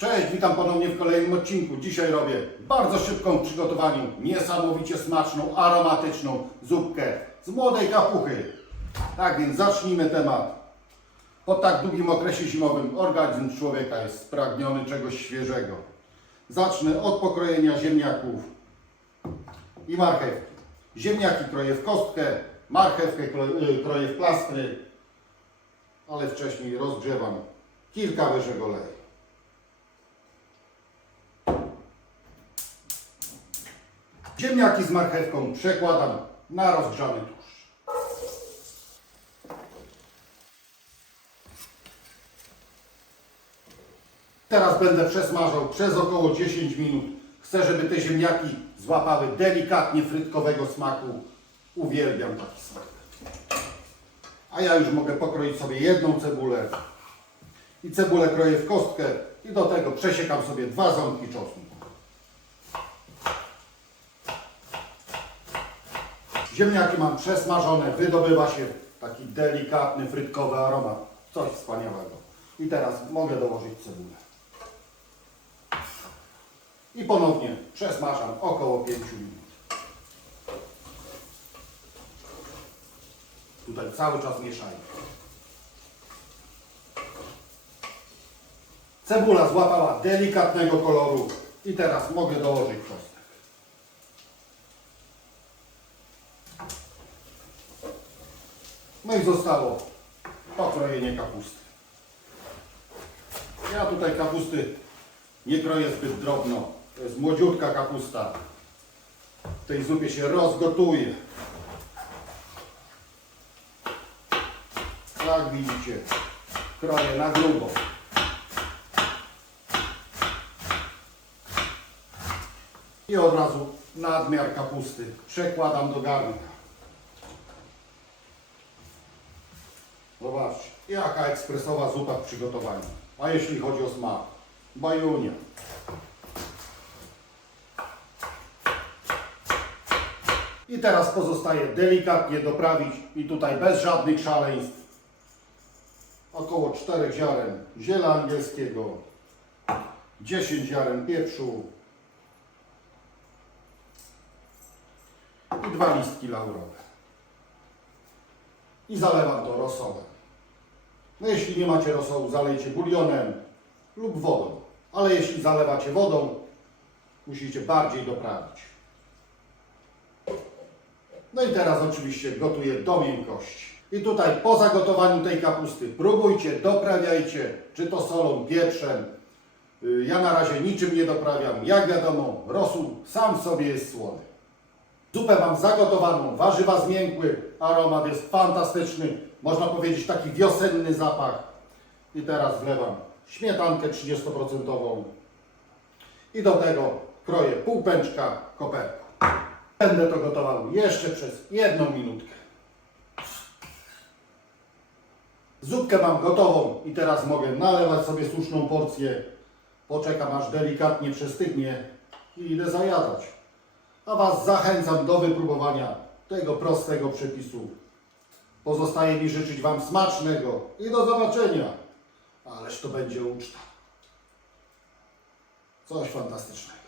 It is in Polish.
Cześć, witam ponownie w kolejnym odcinku. Dzisiaj robię bardzo szybką w przygotowaniu, niesamowicie smaczną, aromatyczną zupkę z młodej kapuchy. Tak więc zacznijmy temat. Po tak długim okresie zimowym organizm człowieka jest spragniony czegoś świeżego. Zacznę od pokrojenia ziemniaków i marchewki. Ziemniaki kroję w kostkę, marchewkę y, kroję w plastry, ale wcześniej rozgrzewam kilka łyżek oleju. Ziemniaki z marchewką przekładam na rozgrzany tłuszcz. Teraz będę przesmażał przez około 10 minut. Chcę, żeby te ziemniaki złapały delikatnie frytkowego smaku. Uwielbiam taki smak. A ja już mogę pokroić sobie jedną cebulę. I cebulę kroję w kostkę i do tego przesiekam sobie dwa ząbki czosnku. Ziemniaki mam przesmażone, wydobywa się taki delikatny, frytkowy aromat. Coś wspaniałego. I teraz mogę dołożyć cebulę. I ponownie przesmażam około 5 minut. Tutaj cały czas mieszaję. Cebula złapała delikatnego koloru i teraz mogę dołożyć czosnek. No i zostało pokrojenie kapusty. Ja tutaj kapusty nie kroję zbyt drobno. To jest młodziutka kapusta. W tej zupie się rozgotuje. Jak widzicie, kroję na grubo. I od razu nadmiar kapusty przekładam do garnka. Zobaczcie, jaka ekspresowa zupa w przygotowaniu. A jeśli chodzi o smak, bajunia. I teraz pozostaje delikatnie doprawić i tutaj bez żadnych szaleństw około 4 ziaren ziela angielskiego, 10 ziaren pieprzu i dwa listki laurowe i zalewam to rosołem. No jeśli nie macie rosołu, zalejcie bulionem lub wodą. Ale jeśli zalewacie wodą, musicie bardziej doprawić. No i teraz oczywiście gotuję do miękkości. I tutaj po zagotowaniu tej kapusty próbujcie, doprawiajcie, czy to solą, pieprzem. Y, Ja na razie niczym nie doprawiam. Jak wiadomo, rosół sam sobie jest słony. Zupę mam zagotowaną, warzywa zmiękły, aromat jest fantastyczny, można powiedzieć taki wiosenny zapach. I teraz wlewam śmietankę 30% i do tego kroję pół pęczka koperku. Będę to gotował jeszcze przez jedną minutkę. Zupkę mam gotową i teraz mogę nalewać sobie słuszną porcję. Poczekam aż delikatnie przestygnie i idę zajadać. A Was zachęcam do wypróbowania tego prostego przepisu. Pozostaje mi życzyć Wam smacznego i do zobaczenia. Ależ to będzie uczta. Coś fantastycznego.